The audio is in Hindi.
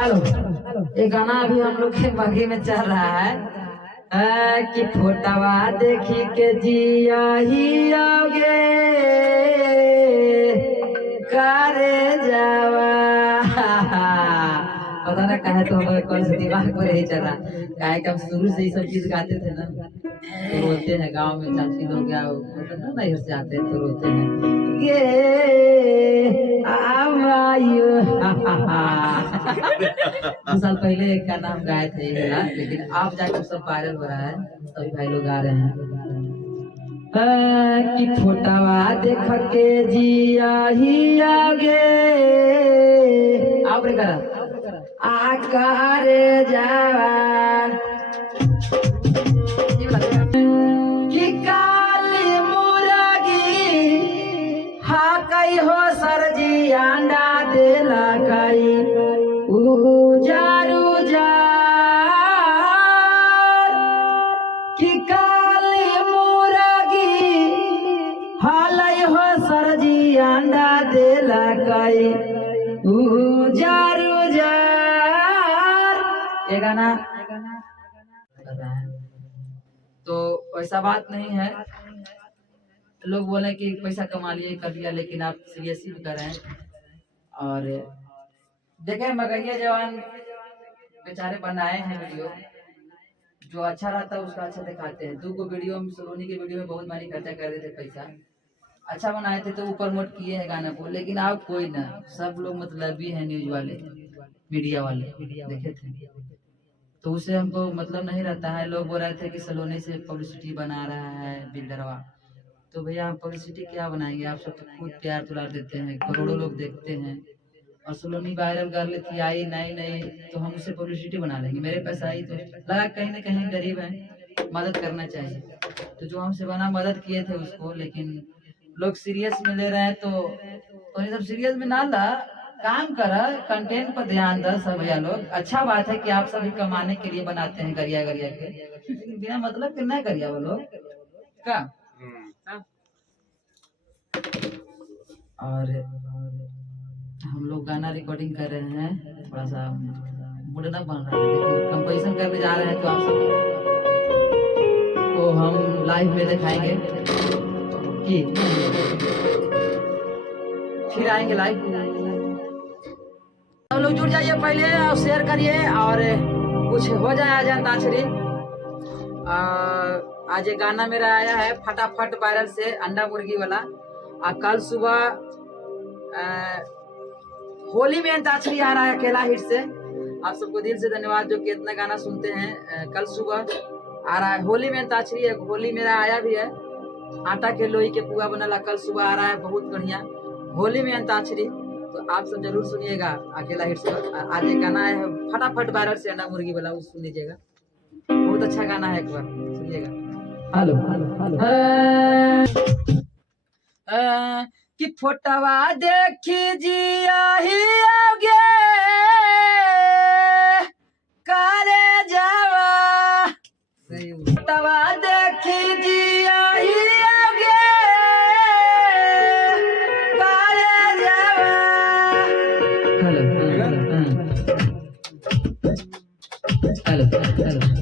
हेलो, ये गाना अभी हम लोग के बगी में चल रहा है कि फोटवा देखी के जिया ही आओगे करे जावा। पता ना कहे तो हम लोग कौन से दिमाग में यही चल रहा है कि हम शुरू से ही सब चीज गाते थे ना, तो रोते हैं गांव में चाची लोग या मतलब ना इधर से आते हैं तो रोते हैं ये आवायो। 2 साल पहले एक का नाम गाए थे ये वाला, लेकिन अब जाके सब वायरल हो रहा है, सभी भाई लोग गा रहे हैं कि फोटवा देख के जिया ही आगे आप रे करा आकार जवान कि काली मुर्गी हा कई हो सरजी अंडा देला कई उजारू जार कि काली मुर्गी हालई हो सरजी अंडा देला कई उजारू जार। ये गाना तो वैसा बात नहीं है, लोग बोले कि पैसा कमा लिए कर लिया, लेकिन आप सीरियस ही कर रहे हैं। और देखे मगैया जवान बेचारे बनाए हैं वीडियो, जो अच्छा रहता है उसका अच्छा दिखाते हैं। 2 वीडियो में सोनी के वीडियो में बहुत मानी खर्चा कर रहे थे, पैसा अच्छा बनाए थे तो ऊपर मोट किए हैं गाना को, लेकिन आप कोई ना, सब लोग मतलब भी है न्यूज वाले मीडिया वाले देखे थे, तो उसे हमको मतलब नहीं रहता है। लोग बोल रहे थे कि सलोनी से पब्लिसिटी बना रहा है बिल्डरवा, तो भैया हम पब्लिसिटी क्या बनाएंगे, आप सब तो खुद प्यार दुलार देते हैं, करोड़ों लोग देखते हैं। और सलोनी वायरल गर्ल थी आई नहीं नहीं तो हम उससे पब्लिसिटी बना लेंगे, मेरे पैसा आई तो लगा कहीं ना कहीं गरीब है, मदद करना चाहिए। तो जो हमसे बना मदद किए थे उसको, लेकिन लोग सीरियस में ले रहे हैं, तो ये सब सीरियस में ना ला, काम कर, कंटेंट पर ध्यान दे सब भैया लोग। अच्छा बात है कि आप सभी कमाने के लिए बनाते हैं गरिया गरिया के, लेकिन बिना मतलब के ना गरिया वो लोग का। और हम लोग गाना रिकॉर्डिंग कर रहे हैं, थोड़ा सा मूड ना बन रहा है, लेकिन कंपोजिशन करने जा रहे हैं, तो आप सबको हम लाइव में दिखाएंगे कि फिर आएंगे लाइव। सब लोग जुड़ जाइए पहले और शेयर करिए, और कुछ हो जाए आज अंताक्षरी। आज ये गाना मेरा आया है फटाफट वायरल से अंडा मुर्गी वाला। कल सुबह होली में अंताक्षरी आ रहा है अकेला हिट से। आप सबको दिल से धन्यवाद जो कि इतना गाना सुनते हैं। कल सुबह आ रहा है होली में अंताक्षरी, एक होली मेरा आया भी है, आटा के लोई के पुआ बनला, कल सुबह आ रहा है, बहुत बढ़िया होली में अंताक्षरी। तो आप सब जरूर सुनिएगा अकेला हिट्स पर। आज एक गाना है फटाफट वायरल से अंडा मुर्गी वाला, उस सुन लीजिएगा, बहुत अच्छा गाना है, एक बार सुनिएगा। हेलो कि फोटवा देखी जिया ही आओगे करे जावा, फोटवा देखी जिया ही आओगे करे जावा। Hello hello hello